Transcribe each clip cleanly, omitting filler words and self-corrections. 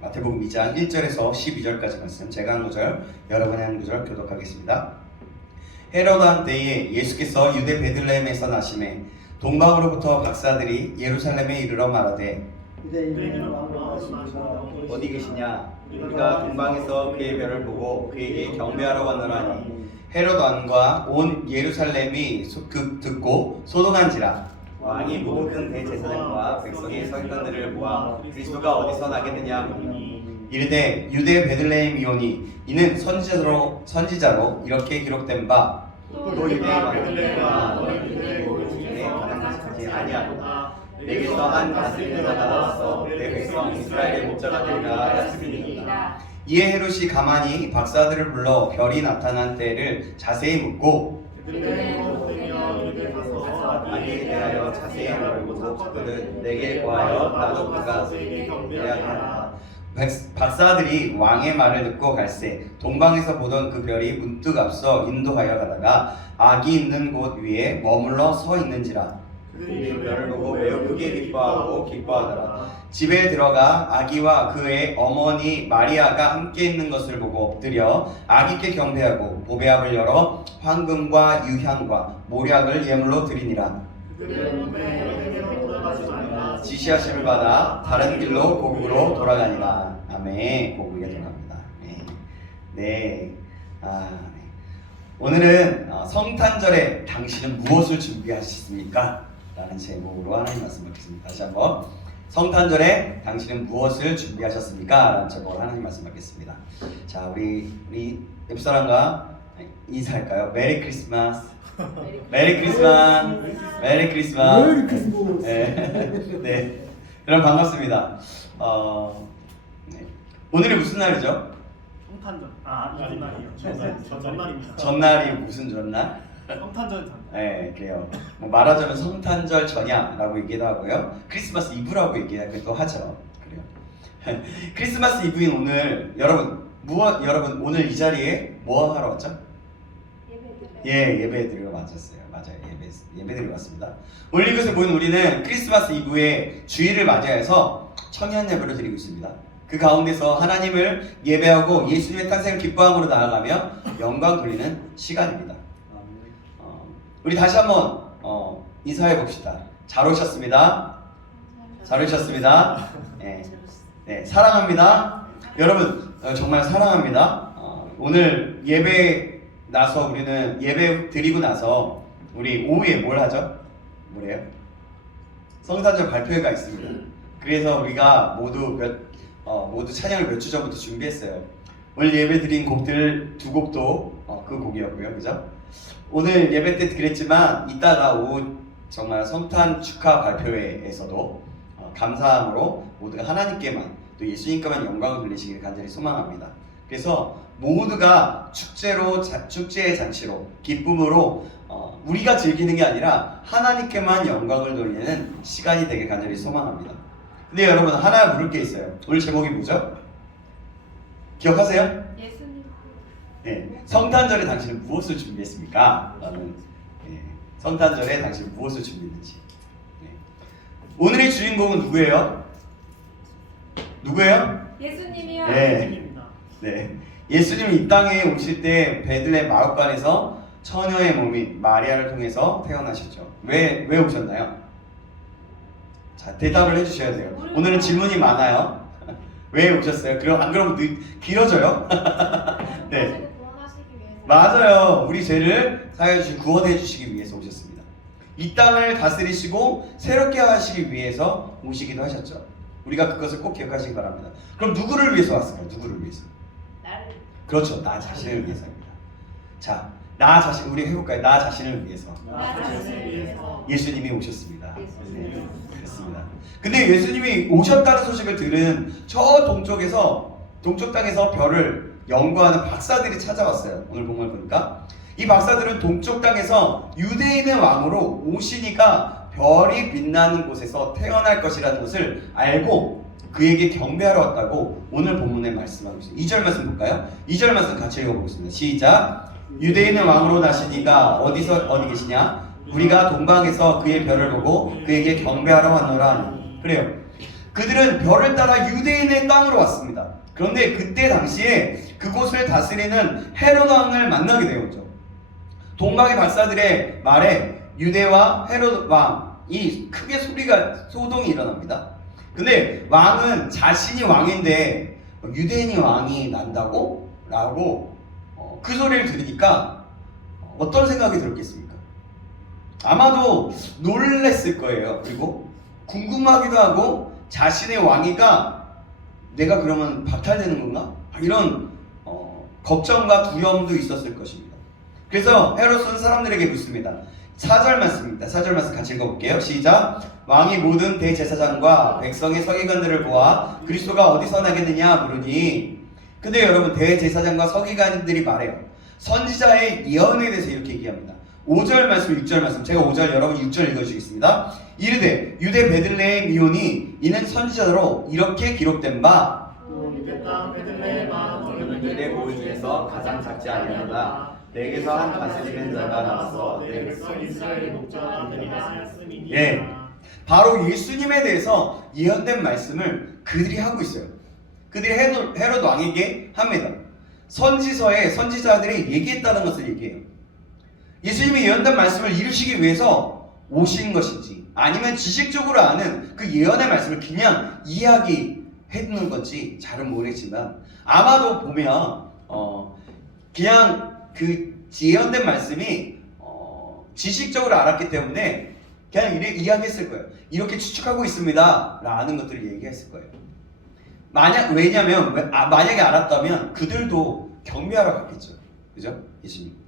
마태복음 2장 1절에서 12절까지 말씀, 제가 한 구절, 여러분이 한 구절 교독하겠습니다. 헤로드 한 때에 예수께서 유대 베들레헴에서 나심에 동방으로부터 박사들이 예루살렘에 이르러 말하되 어디 계시냐? 우리가 동방에서 그의 별을 보고 그에게 경배하러 가노라니. 헤로드 왕과 온 예루살렘이 듣고 소동한지라. 왕이 모든 대제사장과 백성의 서기관들을 모아 그리스도가 어디서 나겠느냐 묻니, 이르되 유대 베들레헴이오니 이는 선지자로 이렇게 기록된 바 또 유대 베들레헴아 너는 유대 중에 가장 착하지 아니하도다. 내게서 한 다스리는 자가 나와서 내 백성 이스라엘의 목자가 되리라 하였으니이다. 이에 헤롯이 가만히 박사들을 불러 별이 나타난 때를 자세히 묻고 아기에 대하여 자세히 물어보고 그는 내게 구하여 나도 그가 경배하리라. 박사들이 왕의 말을 듣고 갈새 동방에서 보던 그 별이 문득 앞서 인도하여 가다가 아기 있는 곳 위에 머물러 서 있는지라. 그들이 그 별을 보고 매우 크게 기뻐하더라. 집에 들어가 아기와 그의 어머니 마리아가 함께 있는 것을 보고 엎드려 아기께 경배하고 보배압을 열어 황금과 유향과 모략을 예물로 드리니라. 지시하심을 받아 다른 길로 고국으로 돌아가니라. 아멘. 고국에 돌아갑니다. 네. 오늘은 성탄절에 당신은 무엇을 준비하셨습니까? 라는 제목으로 하나님 말씀 받겠습니다. 다시 한번, 성탄절에 당신은 무엇을 준비하셨습니까? 라는 제목으로 하나님 말씀 받겠습니다. 자, 우리 옆 사람과 인사할까요? 메리 크리스마스. 메리 크리스마스. 메리 크리스마스. 메리 크리스마스. 네. 여러분 반갑습니다. 네. 오늘이 무슨 날이죠? 성탄절. 무슨 날이에요? 전날입니다. 전날이 무슨 전날? 성탄절 전날. 네, 그래요. 뭐 말하자면 성탄절 전야라고 얘기도 하고요. 크리스마스 이브라고 얘기하기도 하죠. 그래요. 크리스마스 이브인 오늘 여러분 오늘 이 자리에 뭐 하러 왔죠? 예배 드리러 왔었어요. 맞아요. 예배 드리러 왔습니다. 오늘 이곳에 모인 우리는 크리스마스 이브의 주일을 맞이해서 청년 예배를 드리고 있습니다. 그 가운데서 하나님을 예배하고 예수님의 탄생을 기뻐함으로 나아가며 영광 돌리는 시간입니다. 우리 다시 한번 인사해 봅시다. 잘 오셨습니다. 잘 오셨습니다. 네, 사랑합니다. 여러분 정말 사랑합니다. 오늘 예배 나서 우리는 예배 드리고 나서 우리 오후에 뭘 하죠? 뭐래요? 성탄절 발표회가 있습니다. 그래서 우리가 모두 찬양을 몇 주 전부터 준비했어요. 오늘 예배 드린 곡들 두 곡도 그 곡이었고요, 그죠? 오늘 예배 때 그랬지만 이따가 오후 정말 성탄 축하 발표회에서도 감사함으로 모두가 하나님께만 또 예수님께만 영광을 돌리시기를 간절히 소망합니다. 그래서 모두가 축제의 잔치로 기쁨으로 우리가 즐기는 게 아니라 하나님께만 영광을 돌리는 시간이 되길 간절히 소망합니다. 근데 여러분 하나 물을 게 있어요. 오늘 제목이 뭐죠? 기억하세요? 예수님. 네, 성탄절에 당신은 무엇을 준비했습니까? 라는 성탄절에 당신은 무엇을 준비했는지. 오늘의 주인공은 누구예요? 누구예요? 예수님이요. 네. 예수님이 이 땅에 오실 때 베들레헴 마을간에서 처녀의 몸인 마리아를 통해서 태어나셨죠. 왜 오셨나요? 자, 대답을 해주셔야 돼요. 오늘은 질문이 많아요. 왜 오셨어요? 안 그러면 길어져요? 네. 맞아요. 우리 죄를 사하여 주시고 구원해 주시기 위해서 오셨습니다. 이 땅을 다스리시고 새롭게 하시기 위해서 오시기도 하셨죠. 우리가 그것을 꼭 기억하시기 바랍니다. 그럼 누구를 위해서 왔을까요? 누구를 위해서? 나를. 그렇죠. 나 자신을 위해서입니다. 자, 우리 해볼까요? 나 자신을 위해서. 예수님이 오셨습니다. 네, 그렇습니다. 근데 예수님이 오셨다는 소식을 들은 저 동쪽 땅에서 별을 연구하는 박사들이 찾아왔어요. 오늘 본문을 보니까 이 박사들은 동쪽 땅에서 유대인의 왕으로 오시니까 별이 빛나는 곳에서 태어날 것이라는 것을 알고 그에게 경배하러 왔다고 오늘 본문에 말씀하고 있어요. 2절 말씀 볼까요? 2절 말씀 같이 읽어보겠습니다. 시작. 유대인의 왕으로 나시니가 어디 계시냐? 우리가 동방에서 그의 별을 보고 그에게 경배하러 왔노라. 그래요. 그들은 별을 따라 유대인의 땅으로 왔습니다. 그런데 그때 당시에 그곳을 다스리는 헤롯 왕을 만나게 되었죠. 동방의 박사들의 말에 유대와 헤롯 왕이 크게 소동이 일어납니다. 근데 왕은 자신이 왕인데 유대인이 왕이 난다고? 라고 그 소리를 들으니까 어떤 생각이 들었겠습니까? 아마도 놀랬을 거예요. 그리고 궁금하기도 하고 자신의 왕위가 내가 그러면 박탈되는 건가? 이런 걱정과 두려움도 있었을 것입니다. 그래서 헤롯은 사람들에게 묻습니다. 4절 말씀입니다. 4절 말씀 같이 읽어볼게요. 시작. 왕이 모든 대제사장과 백성의 서기관들을 보아 그리스도가 어디서 나겠느냐 물으니, 근데 여러분 대제사장과 서기관들이 말해요. 선지자의 예언에 대해서 이렇게 얘기합니다. 5절 말씀, 6절 말씀. 제가 5절, 여러분 6절 읽어주시겠습니다. 이르되 유대 베들레헴 이오니 이는 선지자로 이렇게 기록된 바 유대 땅 베들레헴아 너희는 유대 고을 중에서 가장 작지 아니하다. 내게서 한 다스리는 자가 나와서 내 백성 이스라엘의 목자가 되리라 하였음이니. 예, 바로 예수님에 대해서 예언된 말씀을 그들이 하고 있어요. 그들이 헤롯 왕에게 합니다. 선지서에 선지자들이 얘기했다는 것을 얘기해요. 예수님이 예언된 말씀을 이루시기 위해서 오신 것인지 아니면 지식적으로 아는 그 예언의 말씀을 그냥 이야기했는 건지 잘은 모르겠지만 아마도 보면 그냥 그 예언된 말씀이 지식적으로 알았기 때문에 그냥 이야기했을 거예요. 이렇게 추측하고 있습니다 라는 것들을 얘기했을 거예요. 만약에 알았다면 그들도 경배하러 갔겠죠. 그죠? 예수님.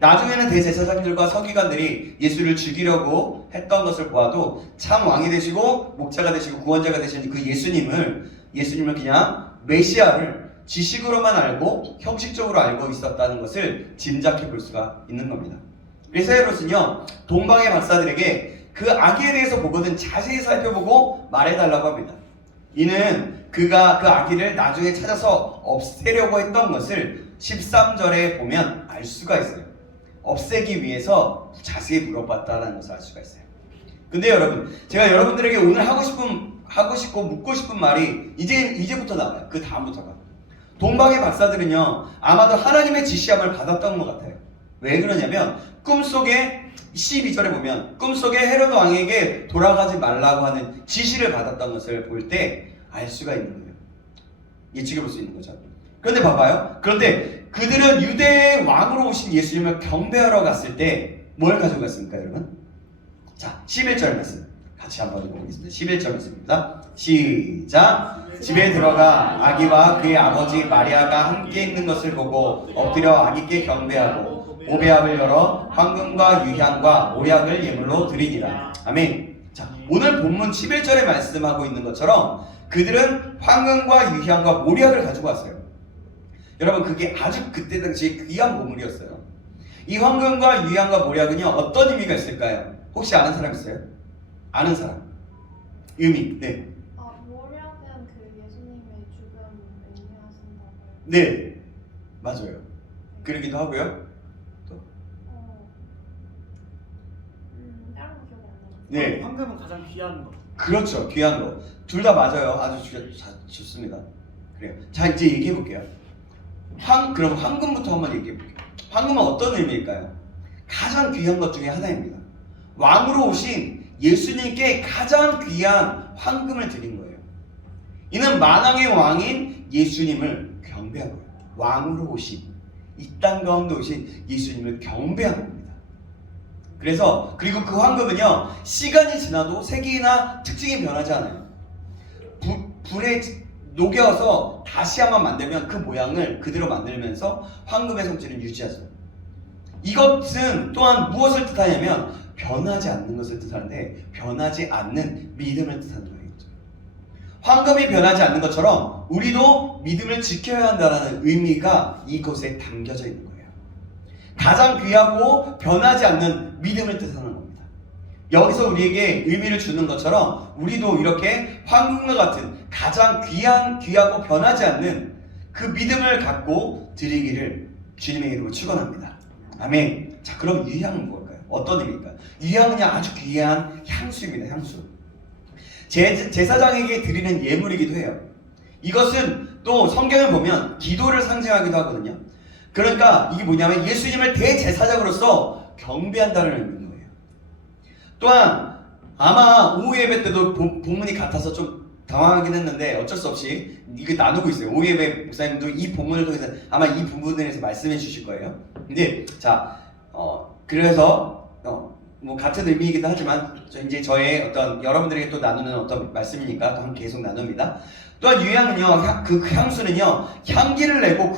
나중에는 대제사장들과 서기관들이 예수를 죽이려고 했던 것을 보아도 참 왕이 되시고 목자가 되시고 구원자가 되신 그 예수님을 그냥 메시아를 지식으로만 알고 형식적으로 알고 있었다는 것을 짐작해 볼 수가 있는 겁니다. 그래서 헤롯은요 동방의 박사들에게 그 아기에 대해서 보거든 자세히 살펴보고 말해달라고 합니다. 이는 그가 그 아기를 나중에 찾아서 없애려고 했던 것을 13절에 보면 알 수가 있어요. 없애기 위해서 자세히 물어봤다는 것을 알 수가 있어요. 근데 여러분, 제가 여러분들에게 오늘 하고 싶고 묻고 싶은 말이 이제부터 나와요. 그 다음부터가. 동방의 박사들은요 아마도 하나님의 지시함을 받았던 것 같아요. 왜 그러냐면 꿈속에 12절에 보면 꿈속에 헤롯 왕에게 돌아가지 말라고 하는 지시를 받았던 것을 볼 때 알 수가 있는 거예요. 예측해 볼 수 있는 거죠. 그런데 봐봐요. 그런데 그들은 유대의 왕으로 오신 예수님을 경배하러 갔을 때 뭘 가지고 갔습니까, 여러분? 자, 11절 말씀 같이 한번 읽어보겠습니다. 11절 말씀입니다. 시작. 집에 들어가 아기와 그의 아버지 마리아가 함께 있는 것을 보고 엎드려 아기께 경배하고 보배압을 열어 황금과 유향과 모략을 예물로 드리니라. 아멘. 자, 오늘 본문 11절에 말씀하고 있는 것처럼 그들은 황금과 유향과 모략을 가지고 왔어요. 여러분, 그게 아주 그때 당시 귀한 보물이었어요. 이 황금과 유향과 모략은요 어떤 의미가 있을까요? 혹시 아는 사람 있어요? 아는 사람? 의미. 네. 모략은 그 예수님의 죽음 의미하신다고. 네, 맞아요. 그러기도 하고요. 또. 다른 거 기억이 안 나요. 네. 황금은 가장 귀한 거. 그렇죠. 귀한 거. 둘 다 맞아요. 아주 좋습니다. 그래요. 자, 이제 얘기해 볼게요. 그럼 황금부터 한번 얘기해 볼게요. 황금은 어떤 의미일까요? 가장 귀한 것 중에 하나입니다. 왕으로 오신 예수님께 가장 귀한 황금을 드린 거예요. 이는 만왕의 왕인 예수님을 경배하고요. 왕으로 오신, 이 땅 가운데 오신 예수님을 경배한 겁니다. 그리고 그 황금은요 시간이 지나도 색이나 특징이 변하지 않아요. 불에 녹여서 다시 한번 만들면 그 모양을 그대로 만들면서 황금의 성질은 유지하죠. 이것은 또한 무엇을 뜻하냐면 변하지 않는 것을 뜻하는데 변하지 않는 믿음을 뜻하는 거겠죠. 황금이 변하지 않는 것처럼 우리도 믿음을 지켜야 한다는 의미가 이것에 담겨져 있는 거예요. 가장 귀하고 변하지 않는 믿음을 뜻하는 겁니다. 여기서 우리에게 의미를 주는 것처럼 우리도 이렇게 황금과 같은 가장 귀하고 변하지 않는 그 믿음을 갖고 드리기를 주님의 이름으로 축원합니다. 아멘. 자, 그럼 유향은 뭘까요? 어떤 의미일까요? 유향은 아주 귀한 향수입니다. 향수. 제사장에게 드리는 예물이기도 해요. 이것은 또 성경을 보면 기도를 상징하기도 하거든요. 그러니까 이게 뭐냐면 예수님을 대제사장으로서 경배한다는 의미인 거예요. 또한 아마 오후 예배 때도 본문이 같아서 좀 당황하긴 했는데 어쩔 수 없이 이게 나누고 있어요. 오후 예배 목사님도 이 본문을 통해서 아마 이 부분에서 말씀해 주실 거예요. 근데 자, 그래서 뭐 같은 의미이기도 하지만 이제 저의 어떤 여러분들에게 또 나누는 어떤 말씀이니까 또 한번 계속 나눕니다. 또한 유향은요, 그 향수는요, 향기를 내고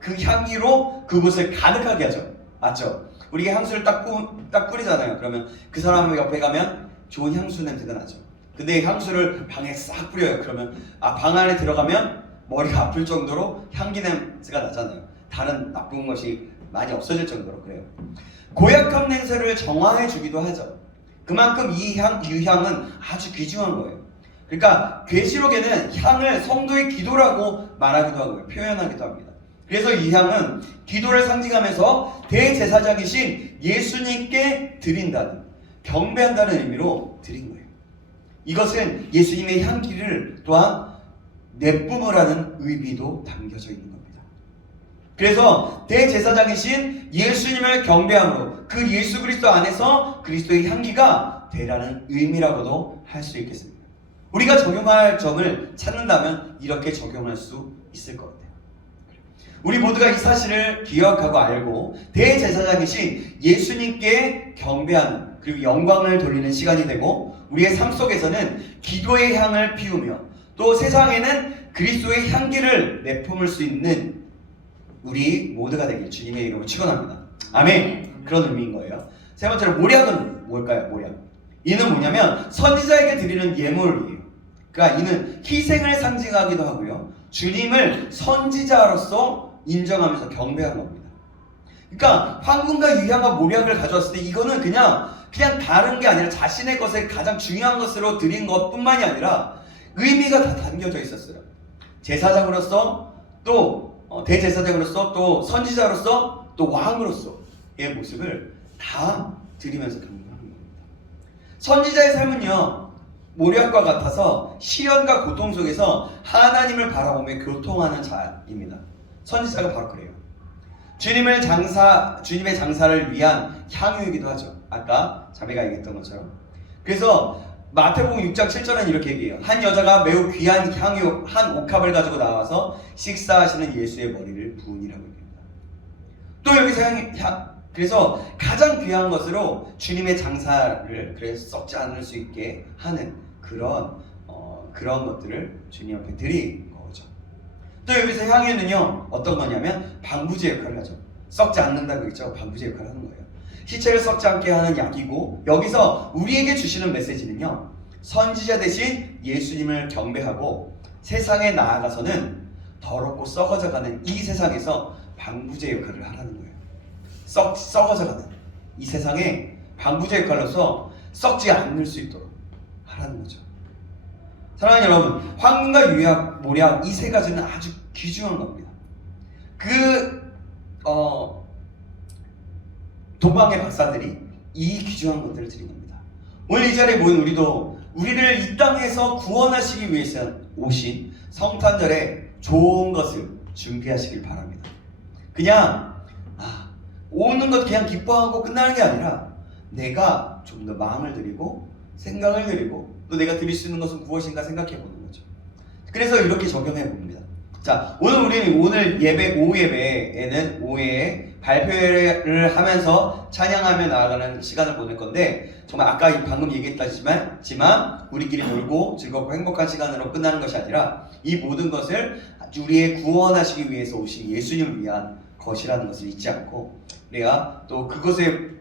그 향기로 그곳을 가득하게 하죠. 맞죠? 우리가 향수를 딱 뿌리잖아요. 그러면 그 사람 옆에 가면 좋은 향수 냄새가 나죠. 근데 향수를 방에 싹 뿌려요. 그러면 방 안에 들어가면 머리가 아플 정도로 향기 냄새가 나잖아요. 다른 나쁜 것이 많이 없어질 정도로 그래요. 고약한 냄새를 정화해 주기도 하죠. 그만큼 이 유향은 아주 귀중한 거예요. 그러니까 계시록에는 향을 성도의 기도라고 말하기도 하고요. 표현하기도 합니다. 그래서 이 향은 기도를 상징하면서 대제사장이신 예수님께 드린다는, 경배한다는 의미로 드린 거예요. 이것은 예수님의 향기를 또한 내뿜으라는 의미도 담겨져 있는 겁니다. 그래서 대제사장이신 예수님을 경배함으로 그 예수 그리스도 안에서 그리스도의 향기가 되라는 의미라고도 할 수 있겠습니다. 우리가 적용할 점을 찾는다면 이렇게 적용할 수 있을 것 같아요. 우리 모두가 이 사실을 기억하고 알고 대제사장이신 예수님께 경배하는, 그리고 영광을 돌리는 시간이 되고 우리의 삶 속에서는 기도의 향을 피우며 또 세상에는 그리스도의 향기를 내뿜을 수 있는 우리 모두가 되길 주님의 이름으로 축원합니다. 아멘. 그런 의미인 거예요. 세 번째로 모략은 뭘까요? 모략. 이는 뭐냐면 선지자에게 드리는 예물이에요. 그러니까 이는 희생을 상징하기도 하고요. 주님을 선지자로서 인정하면서 경배하는 겁니다. 그러니까 황금과 유향과 모략을 가져왔을 때 이거는 그냥 다른 게 아니라 자신의 것을 가장 중요한 것으로 드린 것뿐만이 아니라 의미가 다 담겨져 있었어요. 제사장으로서 또 대제사장으로서 또 선지자로서 또 왕으로서의 모습을 다 드리면서 경배하는 겁니다. 선지자의 삶은요, 모략과 같아서 시련과 고통 속에서 하나님을 바라보며 교통하는 자입니다. 선지자가 바로 그래요. 주님의 장사를 위한 향유이기도 하죠. 아까 자매가 얘기했던 것처럼. 그래서 마태복음 6장 7절은 이렇게 얘기해요. 한 여자가 매우 귀한 향유 한 옥합을 가지고 나와서 식사하시는 예수의 머리를 부으니라고 얘기합니다. 또 여기서 그래서 가장 귀한 것으로 주님의 장사를 그래서 썩지 않을 수 있게 하는 그런 것들을 주님 앞에 드린 거죠. 또 여기서 향유는요, 어떤 거냐면 방부제 역할을 하죠. 썩지 않는다고 했죠. 방부제 역할을 하는 거예요. 시체를 썩지 않게 하는 약이고, 여기서 우리에게 주시는 메시지는요, 선지자 대신 예수님을 경배하고 세상에 나아가서는 더럽고 썩어져가는 이 세상에서 방부제 역할을 하라는 거예요. 썩어져가는 이 세상에 방부제 역할로서 썩지 않을 수 있도록 하라는 거죠. 사랑하는 여러분, 황금과 유약, 모략 이 세 가지는 아주 귀중한 겁니다. 동방의 박사들이 이 귀중한 것들을 드린 겁니다. 오늘 이 자리에 모인 우리도 우리를 이 땅에서 구원하시기 위해서 오신 성탄절에 좋은 것을 준비하시길 바랍니다. 그냥 오는 것 그냥 기뻐하고 끝나는 게 아니라 내가 좀 더 마음을 들이고 생각을 들이고 또 내가 드릴 수 있는 것은 무엇인가 생각해 보는 거죠. 그래서 이렇게 적용해 봅니다. 자, 우리는 오늘 오후 예배에는 오후에 발표를 하면서 찬양하며 나아가는 시간을 보낼 건데, 정말 아까 방금 얘기했다지만 우리끼리 놀고 즐겁고 행복한 시간으로 끝나는 것이 아니라 이 모든 것을 우리의 구원하시기 위해서 오신 예수님을 위한 것이라는 것을 잊지 않고 우리가 또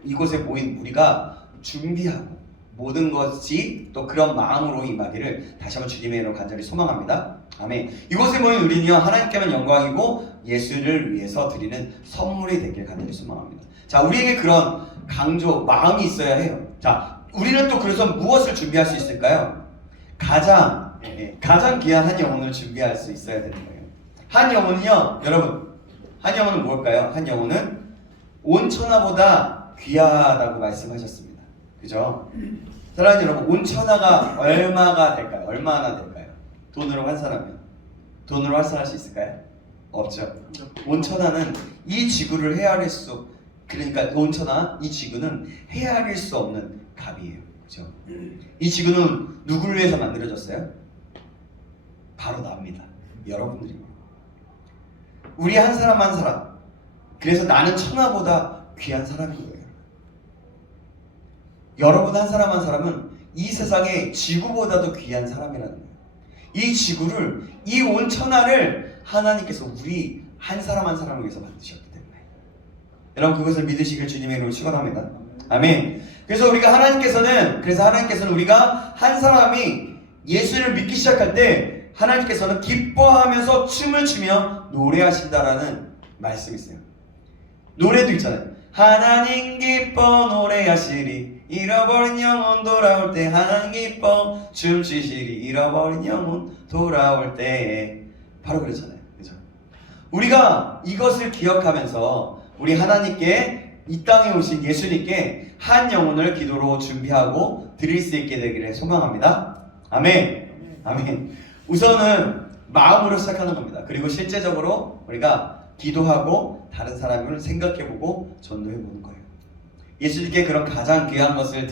이곳에 모인 우리가 준비하고 모든 것이 또 그런 마음으로 임하기를 다시 한번 주님의 이름으로 간절히 소망합니다. 아멘. 이곳에 모인 우리는요, 하나님께만 영광이고 예수를 위해서 드리는 선물이 되길 간절히 소망합니다. 자, 우리에게 그런 마음이 있어야 해요. 자, 우리는 또 그래서 무엇을 준비할 수 있을까요? 가장 귀한 한 영혼을 준비할 수 있어야 되는 거예요. 한 영혼은요, 여러분, 한 영혼은 뭘까요? 한 영혼은 온 천하보다 귀하다고 말씀하셨습니다. 그죠? 사랑하는 여러분, 온천하가 얼마가 될까요? 얼마나 될까요? 돈으로 환산하면 돈으로 환산할 수 있을까요? 없죠. 온천하는 이 지구를 헤아릴 수, 그러니까 온천하 이 지구는 헤아릴 수 없는 값이에요. 그렇죠? 이 지구는 누구를 위해서 만들어졌어요? 바로 나입니다. 여러분들입니다. 우리 한 사람 한 사람. 그래서 나는 천하보다 귀한 사람인 거예요. 여러분 한 사람 한 사람은 이 세상에 지구보다도 귀한 사람이라는 거예요. 이 지구를, 이 온 천하를 하나님께서 우리 한 사람 한 사람을 위해서 만드셨기 때문에 여러분 그것을 믿으시길 주님의 이름으로 축원합니다. 아멘. 그래서 하나님께서는 우리가 한 사람이 예수를 믿기 시작할 때 하나님께서는 기뻐하면서 춤을 추며 노래하신다라는 말씀이 있어요. 노래도 있잖아요. 하나님 기뻐 노래하시리 잃어버린 영혼 돌아올 때 하나님 기뻐 춤추시리 잃어버린 영혼 돌아올 때 바로 그렇잖아요. 그죠? 우리가 이것을 기억하면서 우리 하나님께 이 땅에 오신 예수님께 한 영혼을 기도로 준비하고 드릴 수 있게 되기를 소망합니다. 아멘. 아멘. 우선은 마음으로 시작하는 겁니다. 그리고 실제적으로 우리가 기도하고 다른 사람을 생각해보고 전도해보는 거예요. 예수님께 그런 가장 귀한 것을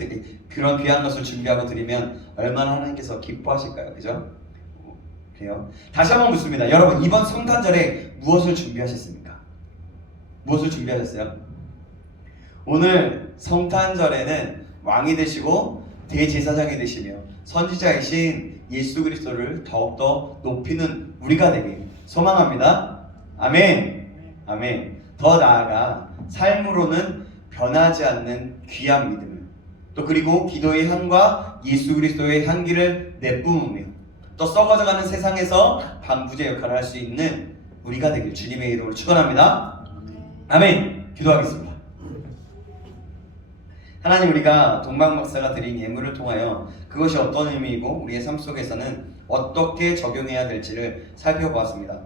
준비하고 드리면 얼마나 하나님께서 기뻐하실까요? 그죠? 그래요. 다시 한번 묻습니다. 여러분 이번 성탄절에 무엇을 준비하셨습니까? 무엇을 준비하셨어요? 오늘 성탄절에는 왕이 되시고 대제사장이 되시며 선지자이신 예수 그리스도를 더욱더 높이는 우리가 되길 소망합니다. 아멘. 아멘. 더 나아가 삶으로는 변하지 않는 귀한 믿음을 또 그리고 기도의 향과 예수 그리스도의 향기를 내뿜으며 또 썩어져가는 세상에서 방부제 역할을 할 수 있는 우리가 되길 주님의 이름으로 축원합니다. 아멘. 기도하겠습니다. 하나님, 우리가 동방박사가 드린 예물을 통하여 그것이 어떤 의미이고 우리의 삶 속에서는 어떻게 적용해야 될지를 살펴보았습니다.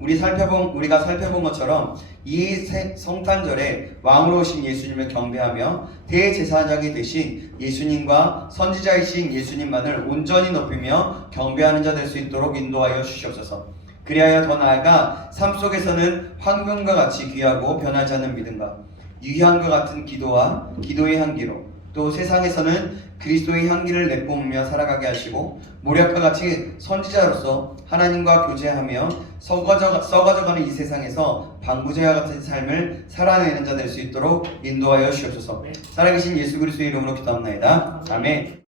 우리가 살펴본 것처럼 이 성탄절에 왕으로 오신 예수님을 경배하며 대제사장이 되신 예수님과 선지자이신 예수님만을 온전히 높이며 경배하는 자 될 수 있도록 인도하여 주시옵소서. 그리하여 더 나아가 삶 속에서는 황금과 같이 귀하고 변하지 않는 믿음과 유향과 같은 기도와 기도의 향기로 또 세상에서는 그리스도의 향기를 내뿜으며 살아가게 하시고 모략과 같이 선지자로서 하나님과 교제하며 썩어져가는 이 세상에서 방부제와 같은 삶을 살아내는 자 될 수 있도록 인도하여 주옵소서. 살아계신 예수 그리스도의 이름으로 기도합나이다. 아멘.